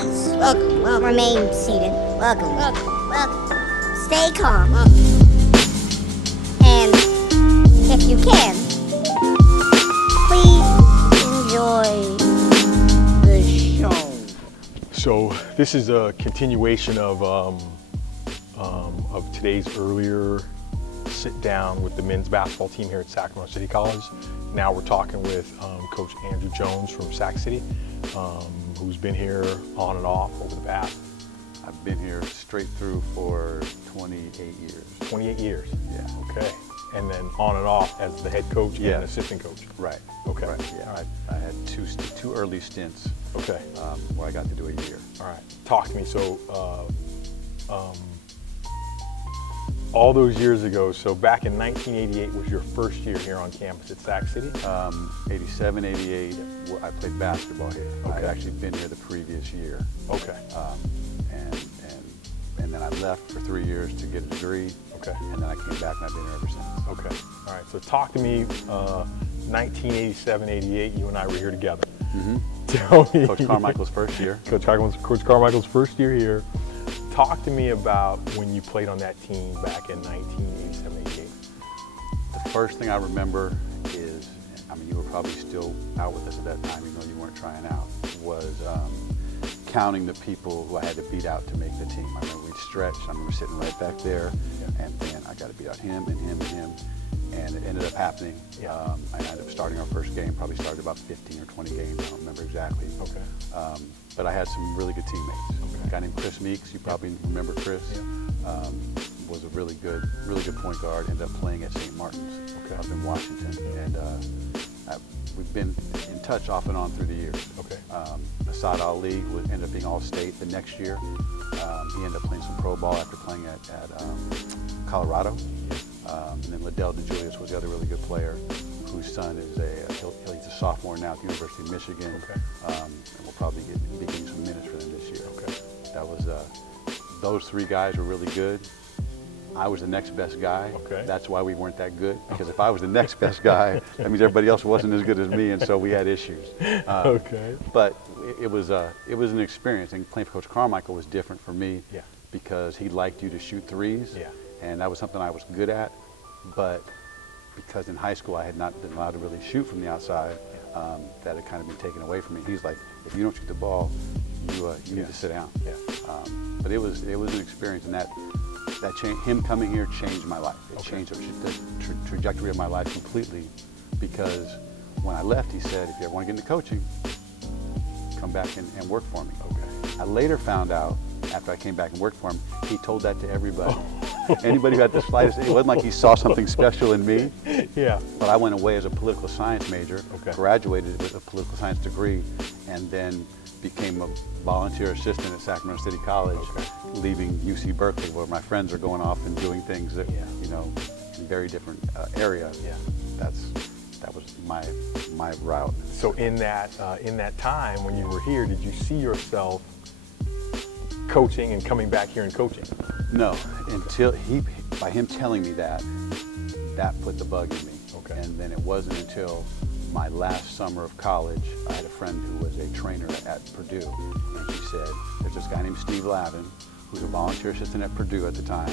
Please, remain seated. Stay calm. And if you can, please enjoy the show. So this is a continuation of today's earlier sit down with the men's basketball team here at Sacramento City College. Now we're talking with Coach Andrew Jones from Sac City, who's been here on and off over the past. I've been here straight through for 28 years. 28 years? Yeah. Okay. And then on and off as the head coach and assistant coach? Right. Okay. Right. Yeah. All right. I had two early stints. Okay. Where I got to do a year. All right. Talk to me. So, all those years ago, so back in 1988 was your first year here on campus at Sac City? 87, 88, I played basketball here. Okay. I'd actually been here the previous year. Okay. And then I left for 3 years to get a degree. Okay. And then I came back and I've been here ever since. Okay. All right. So talk to me, 1987, 88, you and I were here together. Mm-hmm. Tell me. Coach Carmichael's first year. Coach Carmichael's first year here. Talk to me about when you played on that team back in 1987, 88. The first thing I remember is, I mean, you were probably still out with us at that time, even though you weren't trying out, was counting the people who I had to beat out to make the team. I remember we'd stretch. I remember sitting right back there and thinking, I got to beat out him and him and him. And it ended up happening. I ended up starting our first game, probably started about 15 or 20 games. I don't remember exactly. Okay. But I had some really good teammates. Okay. A guy named Chris Meeks, you probably remember Chris, was a really good point guard. Ended up playing at St. Martin's up in Washington. And we've been in touch off and on through the years. Okay. Asad Ali ended up being All-State the next year. He ended up playing some pro ball after playing at Colorado. And then Liddell DeJulius was the other really good player, whose son is he's a sophomore now at the University of Michigan. Okay. And we'll probably be getting some minutes for them this year. Okay. That was, those three guys were really good. I was the next best guy. Okay. That's why we weren't that good, because if I was the next best guy, that means everybody else wasn't as good as me, and so we had issues. Okay. But it was an experience, and playing for Coach Carmichael was different for me because he liked you to shoot threes. Yeah. And that was something I was good at, but because in high school I had not been allowed to really shoot from the outside, that had kind of been taken away from me. He's like, if you don't shoot the ball, you need to sit down. Yeah. But it was an experience, and that him coming here changed my life. It changed the trajectory of my life completely, because when I left, he said, if you ever want to get into coaching, come back and work for me. Okay. I later found out, after I came back and worked for him, he told that to everybody. Anybody who had the slightest, it wasn't like he saw something special in me. Yeah. But I went away as a political science major, graduated with a political science degree, and then became a volunteer assistant at Sacramento City College, leaving UC Berkeley, where my friends are going off and doing things that, you know, in very different areas. Yeah. That was my route. So in that time when you were here, did you see yourself coaching and coming back here and coaching? No, until by him telling me that put the bug in me. Okay. And then it wasn't until my last summer of college, I had a friend who was a trainer at Purdue, and she said, there's this guy named Steve Lavin, who's a volunteer assistant at Purdue at the time.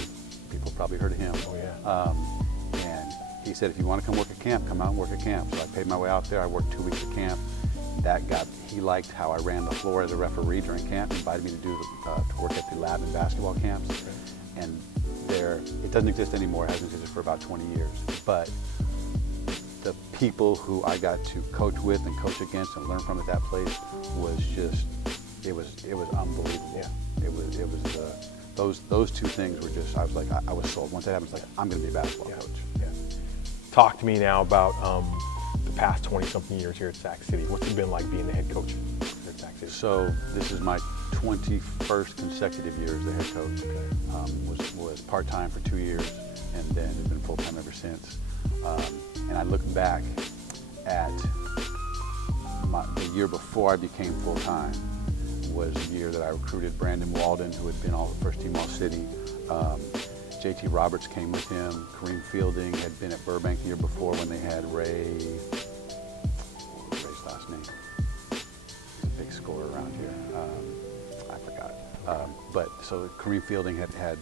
People probably heard of him. Oh, yeah. And he said, if you want to come work at camp, come out and work at camp. So I paid my way out there. I worked 2 weeks at camp. He liked how I ran the floor as a referee during camp, invited me to work at the Lavin basketball camps. Okay. And it doesn't exist anymore. It hasn't existed for about 20 years. But the people who I got to coach with and coach against and learn from at that place was just, it was unbelievable. Yeah. It was those two things were just, I was like, I was sold. Once that happened, it's like, I'm going to be a basketball coach. Yeah. Talk to me now about the past 20-something years here at Sac City. What's it been like being the head coach here at Sac City? So this is my 21st consecutive year as the head coach. Okay. Was part-time for 2 years, and then has been full-time ever since. And I look back at the year before I became full-time was the year that I recruited Brandon Walden, who had been first team All-City. JT Roberts came with him. Kareem Fielding had been at Burbank the year before when they had Ray's last name? He's a big scorer around here. but so Kareem Fielding had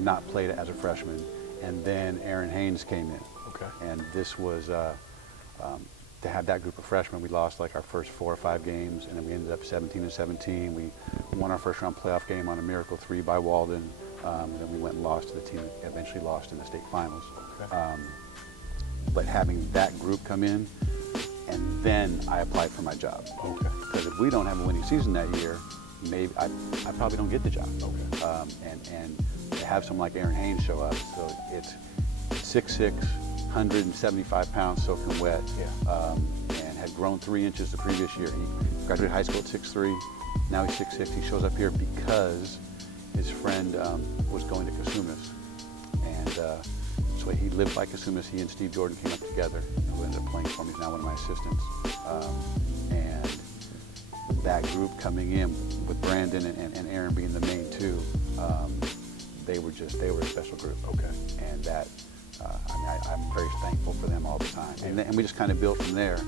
not played as a freshman, and then Aaron Haynes came in. Okay. And this was to have that group of freshmen. We lost like our first 4 or 5 games, and then we ended up 17-17. We won our first round playoff game on a miracle 3 by Walden. And then we went and lost to the team that eventually lost in the state finals. Okay. But having that group come in, and then I applied for my job. Okay. Because if we don't have a winning season that year, maybe I probably don't get the job. Okay. And to have someone like Aaron Haynes show up, so it's 6'6", 175 pounds soaking wet, Yeah. and had grown 3 inches the previous year. He graduated high school at 6'3", now he's 6'6". He shows up here because his friend was going to Casumas, and so he lived by Casumas. He and Steve Jordan came up together, who ended up playing for me. He's now one of my assistants. And that group coming in with Brandon and Aaron being the main two, they were a special group. Okay. And that, I'm very thankful for them all the time. And we just kind of built from there.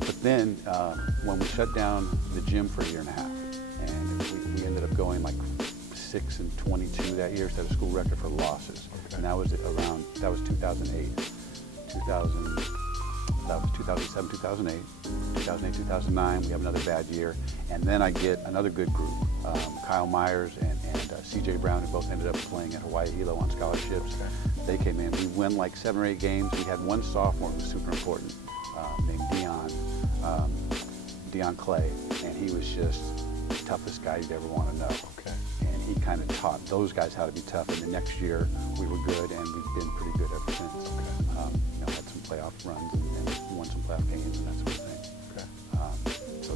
But then when we shut down the gym for a year and a half, and we ended up going like 6-22 that year, set a school record for losses. Okay. And that was 2008. That was 2007, 2008, 2008, 2009. We have another bad year. And then I get another good group. Kyle Myers and CJ Brown, who both ended up playing at Hawaii Hilo on scholarships. Okay. They came in. We won like 7 or 8 games. We had one sophomore who was super important, named Dion Clay. And he was just the toughest guy you'd ever want to know. Okay. And he kind of taught those guys how to be tough. And the next year we were good, and we've been pretty good ever since. Okay. Had some playoff runs and won some playoff games and that sort of thing. Okay. So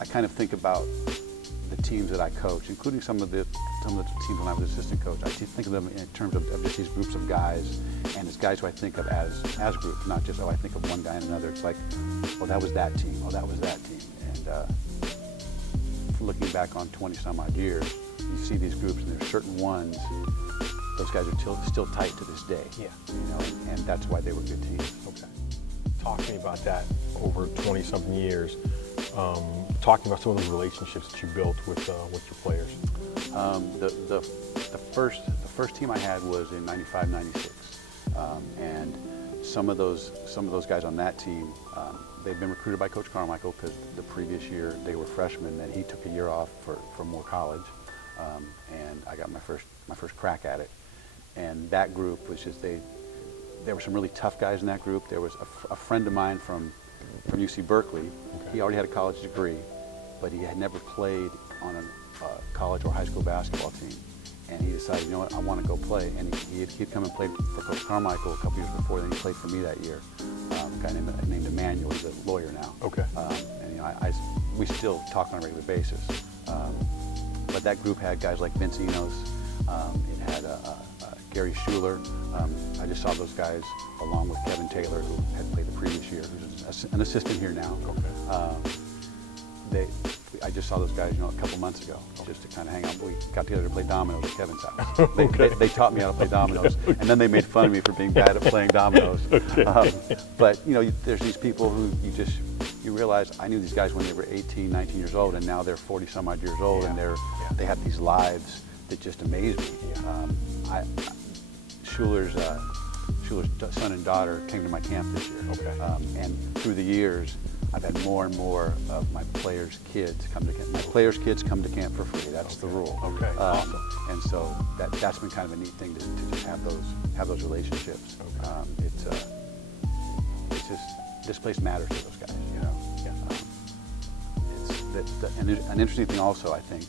I kind of think about the teams that I coach, including some of the teams when I was assistant coach. I think of them in terms of just these groups of guys, and it's guys who I think of as groups, not just, I think of one guy and another. It's like, oh, that was that team. Oh, that was that team. And looking back on 20 some odd years, you see these groups, and there's certain ones, those guys are still tight to this day. Yeah. And that's why they were good teams. Okay. Talk to me about that over 20-something years. Talking about some of those relationships that you built with your players. The first team I had was in 95, 96, and some of those guys on that team, they'd been recruited by Coach Carmichael because the previous year they were freshmen. Then he took a year off for more college, and I got my first crack at it. And that group was just there were some really tough guys in that group. There was a friend of mine from UC Berkeley. Okay. He already had a college degree, but he had never played on a college or high school basketball team. And he decided, you know what, I want to go play. And he'd come and played for Coach Carmichael a couple years before. Then he played for me that year. A guy named Emmanuel. He's a lawyer now. Okay. And we still talk on a regular basis. But that group had guys like Vince Enos. It had Gary Schuler. I just saw those guys along with Kevin Taylor, who had played the previous year, who's an assistant here now. Okay. I just saw those guys, a couple months ago, just to kind of hang out. We got together to play dominoes at Kevin's house. They taught me how to play dominoes, and then they made fun of me for being bad at playing dominoes. But there's these people who you realize, I knew these guys when they were 18, 19 years old, and now they're 40 some odd years old, and they have these lives that just amaze me. Schuler's son and daughter came to my camp this year. Okay. And through the years, I've had more and more of my players' kids come to camp. My players' kids come to camp for free. That's the rule. Okay. Awesome. And so that's been kind of a neat thing to just have those relationships. Okay. It's just, this place matters to those guys. An interesting thing also, I think,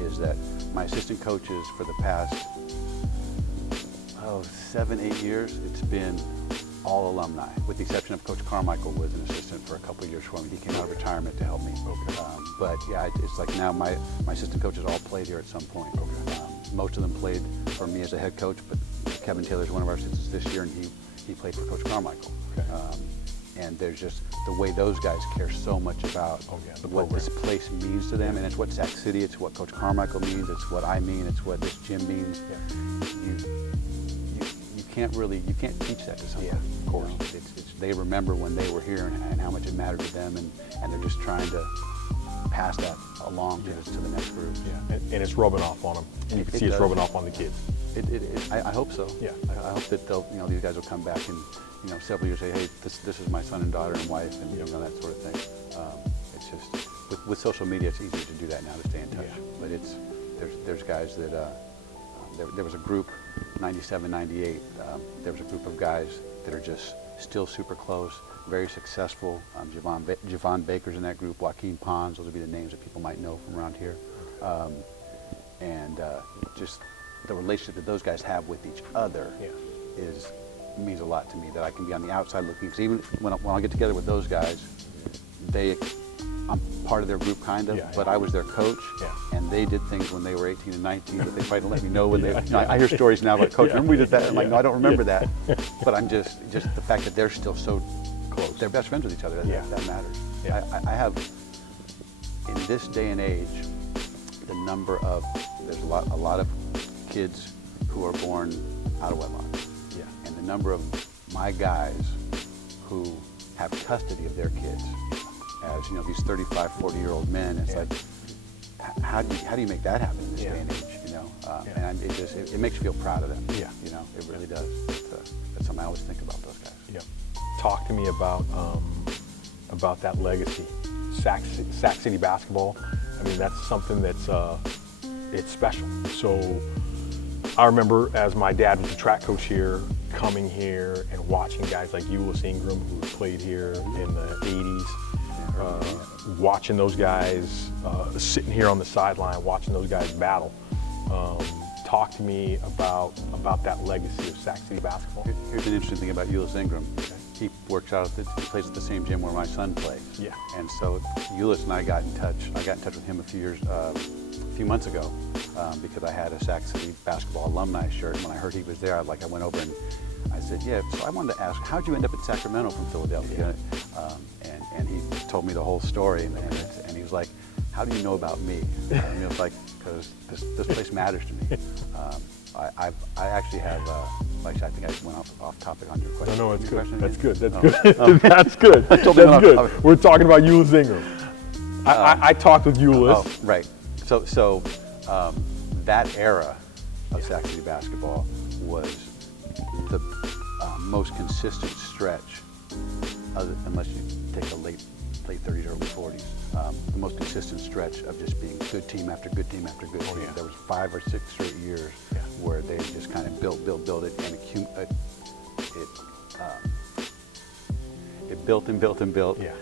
is that my assistant coaches for the past 7-8 years, it's been all alumni, with the exception of Coach Carmichael was an assistant for a couple of years for me. He came out of retirement to help me. Okay. But yeah, it's like now my assistant coaches all played here at some point. Okay. Most of them played for me as a head coach, but Kevin Taylor is one of our assistants this year, and he played for Coach Carmichael. Okay. And there's just the way those guys care so much about what this place means to them, and it's what Sac City, it's what Coach Carmichael means, it's what I mean, it's what this gym means. You can't teach that to somebody. Yeah, of course. They remember when they were here and how much it mattered to them, and they're just trying to pass that along to the next group. Yeah, and it's rubbing off on them. And you can see it's rubbing off on the kids. I hope so. Yeah. I hope that they'll, these guys will come back and, several years say, hey, this is my son and daughter and wife, and that sort of thing. It's just with social media, it's easier to do that now, to stay in touch. Yeah. But there's guys that there was a group, 97, 98. There was a group of guys that are just still super close, very successful. Javon Baker's in that group. Joaquin Pons. Those would be the names that people might know from around here. Just the relationship that those guys have with each other means a lot to me. That I can be on the outside looking. Because even when I get together with those guys, I'm part of their group kind of, but I was their coach, and they did things when they were 18 and 19 that they tried to let me know when they. I hear stories now about, Coach, remember we did that? I'm like, no, I don't remember that. But I'm just the fact that they're still so close. They're best friends with each other. That matters. Yeah. I have, in this day and age, there's a lot of kids who are born out of wedlock. Yeah. And the number of my guys who have custody of their kids, as these 35, 40-year-old men, it's like, how do you make that happen in this day and age? And it makes you feel proud of them. Yeah. It really does. That's something I always think about those guys. Yeah. Talk to me about that legacy, Sac City basketball. I mean, that's something that's it's special. So I remember as my dad was the track coach here, coming here and watching guys like Ulyss Ingram, who played here in the 80s, watching those guys, sitting here on the sideline, watching those guys battle. Talk to me about that legacy of Sac City basketball. Here's an interesting thing about Ulyss Ingram. He works out he plays at the same gym where my son plays. Yeah. And so Ulyss and I got in touch. I got in touch with him a few months ago because I had a Sac City basketball alumni shirt. And when I heard he was there, I went over and I said, yeah. So I wanted to ask, how'd you end up in Sacramento from Philadelphia? And he told me the whole story. And he was like, how do you know about me? And it was like, because this place matters to me. I actually have. I think I went off topic on your question. No, it's good. That's good. That's Oh. good. Oh. That's good. That's good. We're talking about Ulyss Ingram. I talked with Ulyss. Oh, right. So that era of Sac City basketball was the most consistent stretch, unless you take the late 30s, early 40s. The most consistent stretch of just being good team after good team after good team. There was 5 or 6 straight years where they just kind of built it, and it built and built and built. Yeah.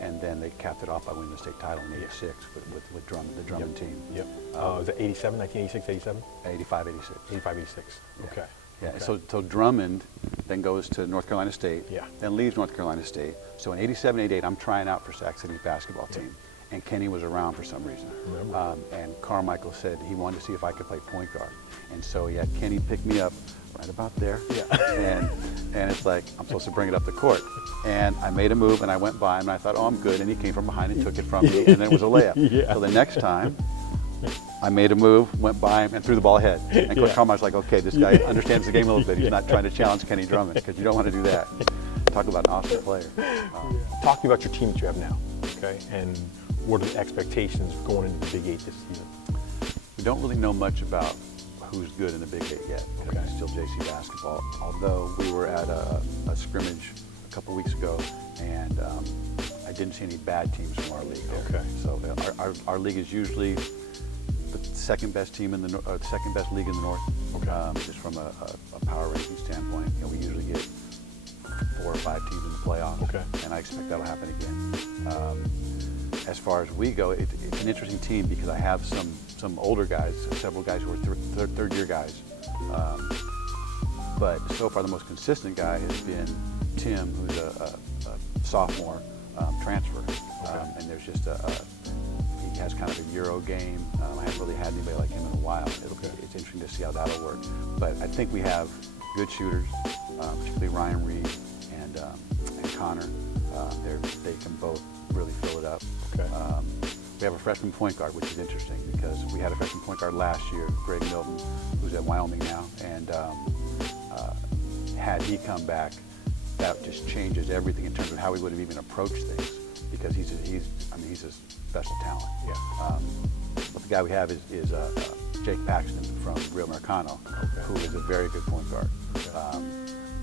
And then they capped it off by winning the state title in '86 with the Drummond team. Yep. Was it 87, 1986, 87? 85, 86. 85, 86. Okay. Yeah. Okay. So Drummond then goes to North Carolina State. Yeah. Then leaves North Carolina State. So in '87, '88, I'm trying out for Sac City's basketball team, and Kenny was around for some reason. And Carmichael said he wanted to see if I could play point guard, and so he had Kenny pick me up right about there. Yeah. And it's like, I'm supposed to bring it up the court. And I made a move, and I went by him, and I thought, oh, I'm good. And he came from behind and took it from me, and then it was a layup. So the next time, I made a move, went by him, and threw the ball ahead. And Coach Carmichael's like, okay, this guy understands the game a little bit. He's not trying to challenge Kenny Drummond, because you don't want to do that. Talk about an awesome player. Talk to me about your team that you have now, okay? And what are the expectations going into the Big 8 this season? We don't really know much about who's good in the Big 8 yet. Okay. It's still JC basketball. Although we were at a scrimmage a couple weeks ago, and I didn't see any bad teams from our league there. Okay. So our league is usually the second best team in the second best league in the North. Okay. Just from a power ranking standpoint, we usually get 4 or 5 teams in the playoffs. Okay. And I expect that'll happen again. As far as we go, it's an interesting team because I have some older guys, several guys who are third-year guys. But so far, the most consistent guy has been Tim, who's a sophomore transfer. And there's just he has kind of a Euro game. I haven't really had anybody like him in a while. It's interesting to see how that'll work. But I think we have good shooters, particularly Ryan Reed and Connor. They can both really fill it up. Okay. We have a freshman point guard, which is interesting because we had a freshman point guard last year, Greg Milton, who's at Wyoming now, and had he come back, that just changes everything in terms of how we would have even approached things because he's a special talent. Yeah. guy we have is Jake Paxton from Rio Americano, who is a very good point guard.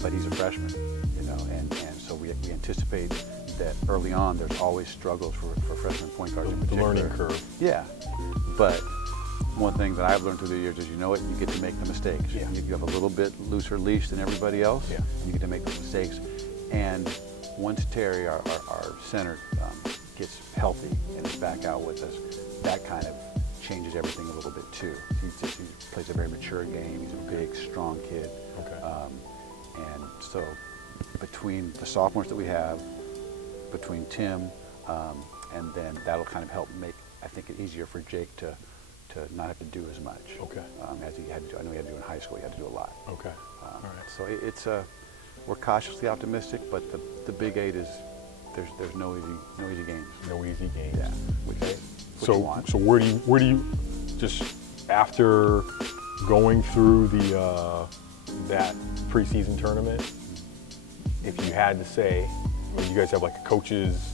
But he's a freshman, you know, and so we anticipate that early on there's always struggles for freshman point guards in The particular. learning curve. Yeah, but one thing that I've learned through the years is, you know what, you get to make the mistakes. Yeah. You have a little bit looser leash than everybody else. Yeah. And you get to make those mistakes. And once Terry, our center, gets healthy and is back out with us, that kind of changes everything a little bit too. He plays a very mature game. He's a big, strong kid. And so between the sophomores that we have, between Tim, and then that'll kind of help make, I think, it easier for Jake to not have to do as much. As he had to do. I know he had to do in high school. He had to do a lot. All right. So it's we're cautiously optimistic, but the Big Eight is there's no easy games. No easy games. Yeah. Which you want. So where do you just after going through the that preseason tournament, if you had to say, I mean, you guys have like a coaches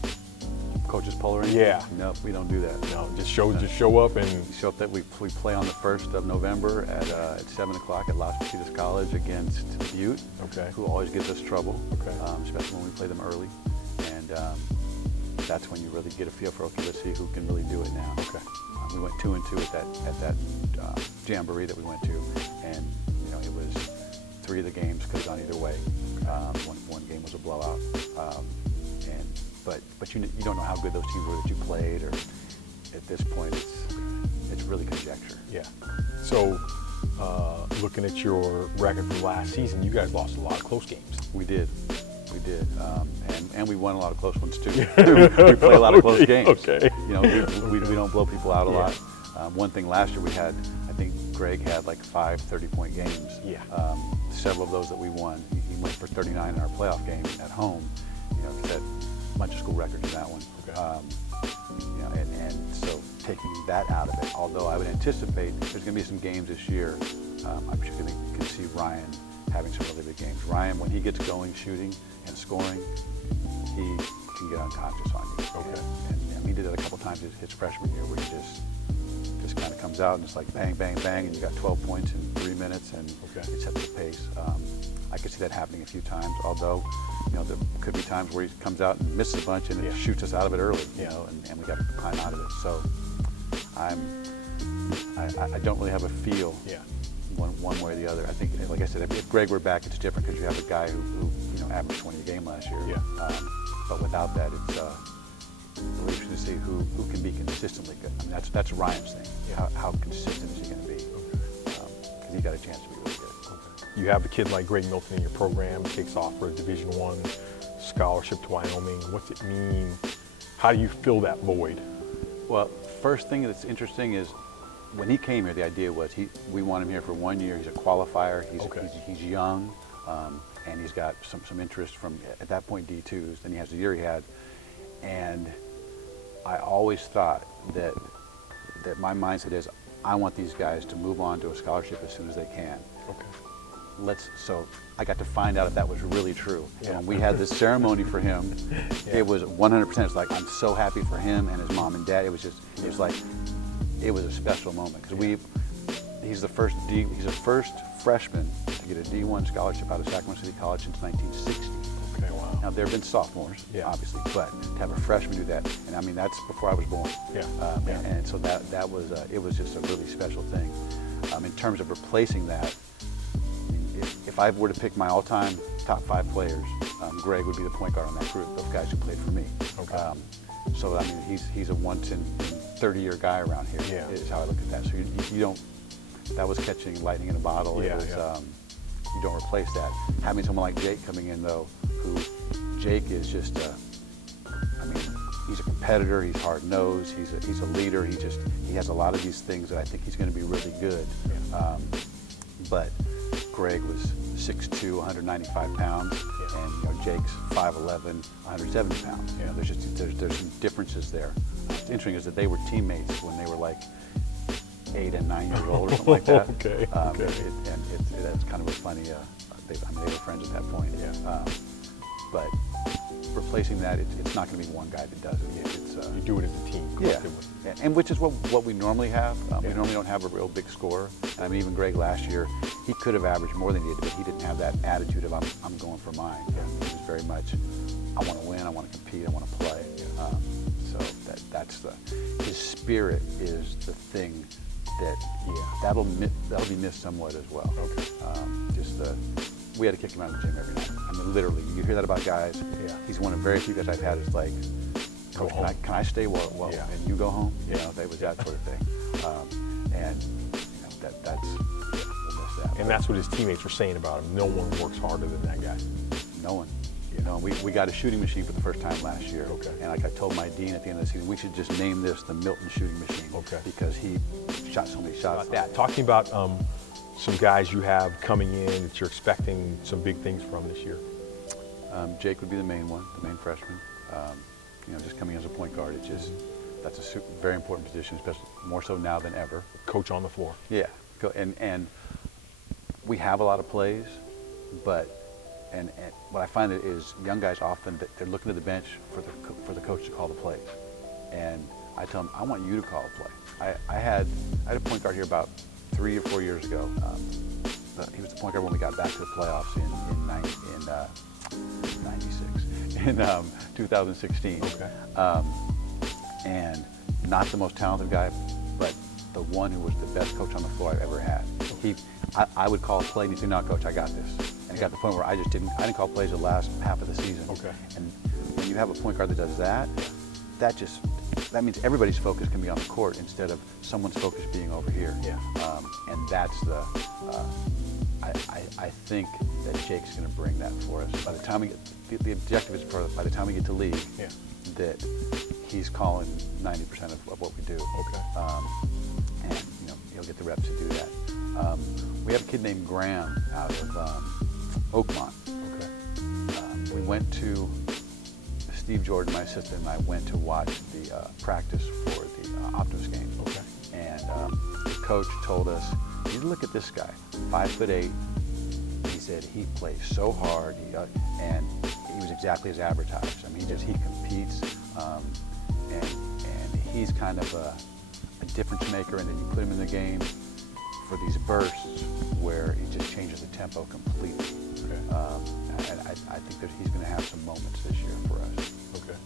poll or anything? Yeah. No, we don't do that. No, just show up and We show up that we play on the 1st of November at 7 o'clock at Las Positas College against Butte, who always gives us trouble, especially when we play them early. And that's when you really get a feel for, okay, let's see who can really do it now. We went 2-2 at that jamboree that we went to, and you know, it was 3 of the games could have gone either way. One game was a blowout. But you don't know how good those teams were that you played, or at this point it's really conjecture. Yeah. So looking at your record from last season, you guys lost a lot of close games. We did. And we won a lot of close ones too. We play a lot of close games. You know, we don't blow people out a lot. One thing last year we had, I think Greg had like 5 30-point games. Several of those that we won. He went for 39 in our playoff game at home. You know, set a bunch of school records in that one. You know, and so taking that out of it, although I would anticipate there's going to be some games this year, I particularly can see Ryan having some really big games. Ryan, when he gets going shooting and scoring, he can get unconscious on you. And he did that a couple times his freshman year, where he just kind of comes out and it's like bang, bang, bang, and you got 12 points in 3 minutes, and it sets the pace. I could see that happening a few times, although, you know, there could be times where he comes out and misses a bunch and it shoots us out of it early, you know, and we got to climb out of it. So I don't really have a feel one way or the other. I think, like I said, if Greg were back, it's different because you have a guy who you know, averaged 20 a game last year. But without that, it's we're interested to see who can be consistently good. I mean, that's Ryan's thing. How consistent is he going to be? Because he got a chance to be really good. You have a kid like Greg Milton in your program, takes off for a Division I scholarship to Wyoming. What's it mean? How do you fill that void? Well, first thing that's interesting is when he came here, the idea was we want him here for 1 year. He's a qualifier. He's young, and he's got some interest from, at that point, D2s. Then he has the year he had. And I always thought that my mindset is, I want these guys to move on to a scholarship as soon as they can. So I got to find out if that was really true. And when we had this ceremony for him, it was 100%. It's like, I'm so happy for him and his mom and dad. It was a special moment because he's the first freshman to get a D1 scholarship out of Sacramento City College since 1960. Now there have been sophomores, obviously, but to have a freshman do that, and I mean that's before I was born. And so that was it was just a really special thing. In terms of replacing that, if I were to pick my all-time top 5 players, Greg would be the point guard on that group. Those guys who played for me. So I mean, he's a once in 30-year guy around here. Is how I look at that. So you don't. That was catching lightning in a bottle. It was, you don't replace that. Having someone like Jake coming in though, who Jake is just. I mean, he's a competitor. He's hard-nosed. He's a leader. He has a lot of these things that I think he's going to be really good. But Greg was 6'2", 195 pounds, and you know, Jake's 5'11", 170 pounds. You know, there's some differences there. What's interesting is that they were teammates when they were like 8 and 9 years old or something like that. That's kind of a funny. They were friends at that point. But replacing that, it's not going to be one guy that does it. You do it as a team, collectively. Yeah, and which is what we normally have. We normally don't have a real big scorer. I mean, even Greg last year, he could have averaged more than he did, but he didn't have that attitude of I'm going for mine. He was very much, I want to win, I want to compete, I want to play. So that's his spirit is the thing that that'll be missed somewhat as well. Okay. We had to kick him out of the gym every night. I mean, literally, you hear that about guys. Yeah. He's one of very few guys I've had. It's like, Go Coach, home. can I stay and you go home? Yeah. You know, that was that sort of thing. And you know, that's we'll miss that. And that's what his teammates were saying about him. No one works harder than that guy. No one. You know, we got a shooting machine for the first time last year. Okay. And like I told my dean at the end of the season, we should just name this the Milton shooting machine. Okay. Because he shot so many shots. About that. Talking about some guys you have coming in that you're expecting some big things from this year. Jake would be the main one, the main freshman. You know, just coming as a point guard, that's a very important position, especially more so now than ever. Coach on the floor. Yeah, and we have a lot of plays, but and what I find is young guys often they're looking to the bench for the coach to call the plays, and I tell them I want you to call a play. I had a point guard here about 3 or 4 years ago. He was the point guard when we got back to the playoffs in 2016. Okay. And not the most talented guy, but the one who was the best coach on the floor I've ever had. I would call a play and he'd say, "No, coach, I got this." And it got to the point where I didn't call plays the last half of the season. Okay. And when you have a point guard that does that, that means everybody's focus can be on the court instead of someone's focus being over here. Yeah. And that's I think that Jake's going to bring that for us. By the time we get, the objective is by the time we get to league, that he's calling 90% of what we do. Okay. And you know, he'll get the reps to do that. We have a kid named Graham out of Oakmont. Okay. We went to Steve Jordan, my assistant, and I went to watch the practice for the Optimus game. Okay. And the coach told us, "You look at this guy, 5'8". He said he plays so hard, and he was exactly as advertised. I mean, he competes, and he's kind of a difference maker. And then you put him in the game for these bursts where he just changes the tempo completely. Okay. And I think that he's going to have some moments this year for us. Okay.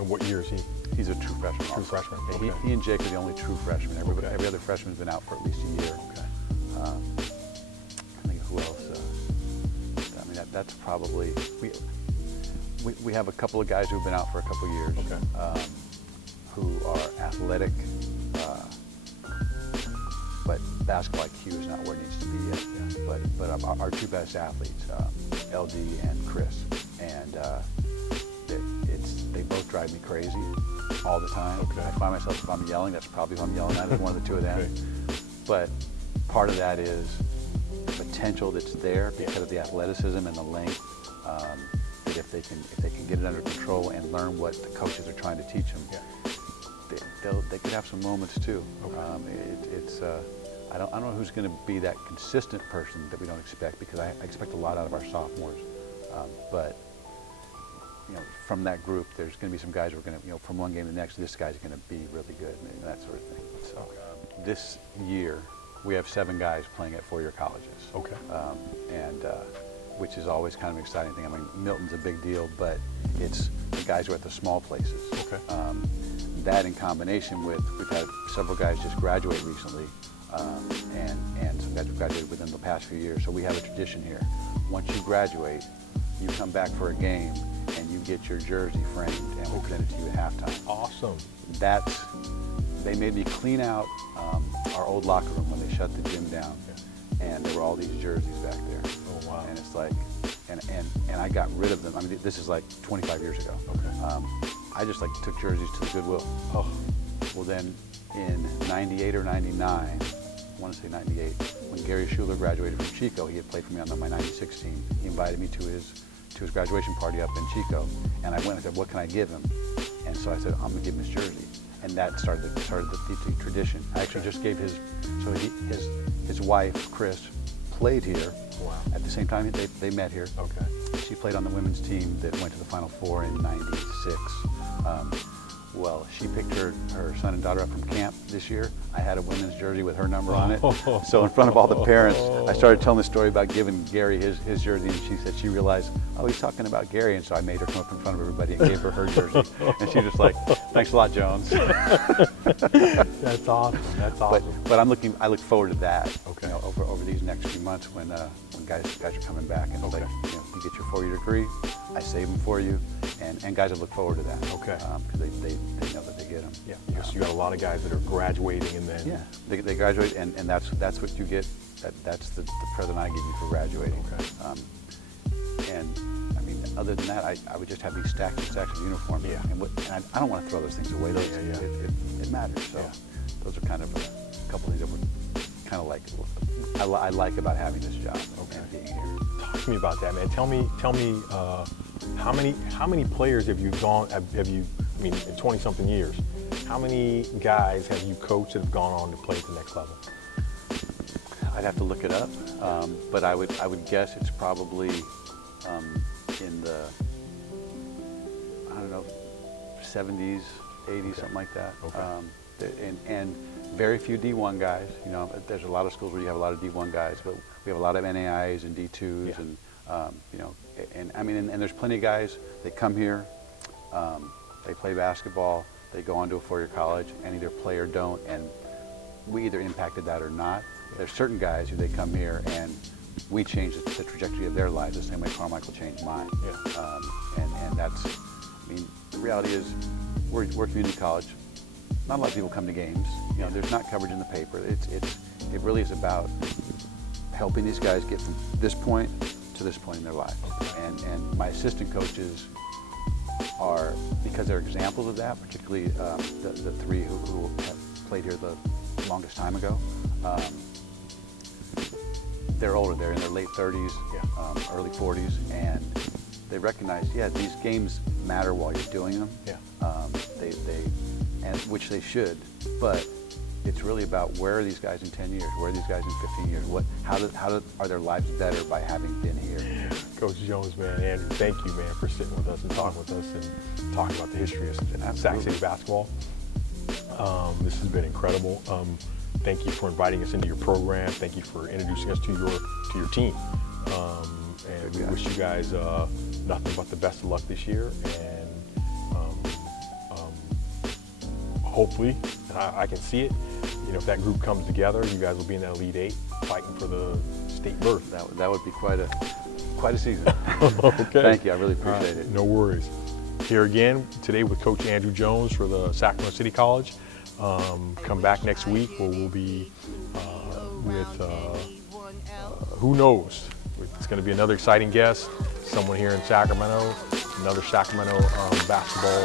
And what year is he? He's a true freshman. True also. freshman. Yeah, Okay. he and Jake are the only true freshmen. Every Okay. other freshman's been out for at least a year. Okay. I think who else? I mean, that's probably we have a couple of guys who've been out for a couple of years. Okay. Who are athletic, but basketball IQ is not where it needs to be yet. Yeah. But our two best athletes, LD and Chris, and they both drive me crazy all the time. Okay. I find myself, if I'm yelling, that's probably who I'm yelling at, is one of the two of them. Okay. But part of that is the potential that's there because of the athleticism and the length. That if they can get it under control and learn what the coaches are trying to teach them, they could have some moments too. Okay. I don't know who's going to be that consistent person that we don't expect, because I expect a lot out of our sophomores. But you know, from that group, there's going to be some guys who are going to, you know, from one game to the next, this guy's going to be really good, and that sort of thing. So this year, we have 7 guys playing at 4-year colleges. Okay. Which is always kind of an exciting thing. I mean, Milton's a big deal, but it's the guys who are at the small places. Okay. That in combination with, we've had several guys just graduate recently, and some guys have graduated within the past few years. So we have a tradition here. Once you graduate, you come back for a game, and you get your jersey framed, and we'll present it to you at halftime. Awesome. They made me clean out our old locker room when they shut the gym down, and there were all these jerseys back there. Oh, wow. And it's like, and I got rid of them. I mean, this is like 25 years ago. Okay. I just like took jerseys to the Goodwill. Oh, well then in 98 or 99, I want to say 98, when Gary Schuler graduated from Chico, he had played for me on my 96 team. He invited me to his graduation party up in Chico, and I went and said, "What can I give him?" And so I said, "I'm gonna give him his jersey," and that started the tradition. I actually just gave his wife Chris played here. Wow. At the same time, they met here. Okay. She played on the women's team that went to the Final Four in '96. Well, she picked her son and daughter up from camp this year. I had a women's jersey with her number on it. So in front of all the parents, I started telling the story about giving Gary his jersey, and she said she realized, oh, he's talking about Gary, and so I made her come up in front of everybody and gave her jersey. And she was just like, thanks a lot, Jones. That's awesome. That's awesome. But I look forward to that. Okay. You know, over these next few months when guys are coming back, and it's Okay. like, you know, you get your 4-year degree, I save them for you, and guys will look forward to that. Okay. Because they know that they get them. Yeah. Because you got a lot of guys that are graduating and then. Yeah, they graduate, and that's what you get. That's the present I give you for graduating. Okay. And I mean, other than that, I would just have these stacks and stacks of uniforms. Yeah. And I don't want to throw those things away. It matters. So those are kind of a couple things that would kind of like I like about having this job and being here. Talk to me about that, man. Tell me, how many players have you I mean, in 20-something years, how many guys have you coached that have gone on to play at the next level? I'd have to look it up, but I would guess it's probably in the, I don't know, 70s, 80s, something like that. Okay. And very few D1 guys. You know, there's a lot of schools where you have a lot of D1 guys, but we have a lot of NAIs and D2s, and you know, and I mean, and there's plenty of guys that come here, they play basketball, they go on to a 4-year college, and either play or don't, and we either impacted that or not. There's certain guys who they come here and we change the trajectory of their lives the same way Carmichael changed mine. Yeah. And that's, I mean, the reality is we're community college. Not a lot of people come to games. You know, there's not coverage in the paper. It really is about helping these guys get from this point to this point in their life. And my assistant coaches are, because they're examples of that, particularly the 3 who have played here the longest time ago. They're older, they're in their late 30s, early 40s, and they recognize, these games matter while you're doing them. Yeah. And which they should, but it's really about where are these guys in 10 years, where are these guys in 15 years, how are their lives better by having been here? Coach Jones, man, Andrew, thank you, man, for sitting with us and talking with us and talking about the history of Sac City basketball. This has been incredible. Thank you for inviting us into your program. Thank you for introducing us to your team. And we wish you guys nothing but the best of luck this year. And hopefully, I can see it. You know, if that group comes together, you guys will be in that Elite 8, fighting for the state berth. That would be quite a season. Okay. Thank you. I really appreciate it. No worries. Here again today with Coach Andrew Jones for the Sacramento City College. Come back next week where we'll be with, who knows? It's going to be another exciting guest, someone here in Sacramento, another Sacramento basketball.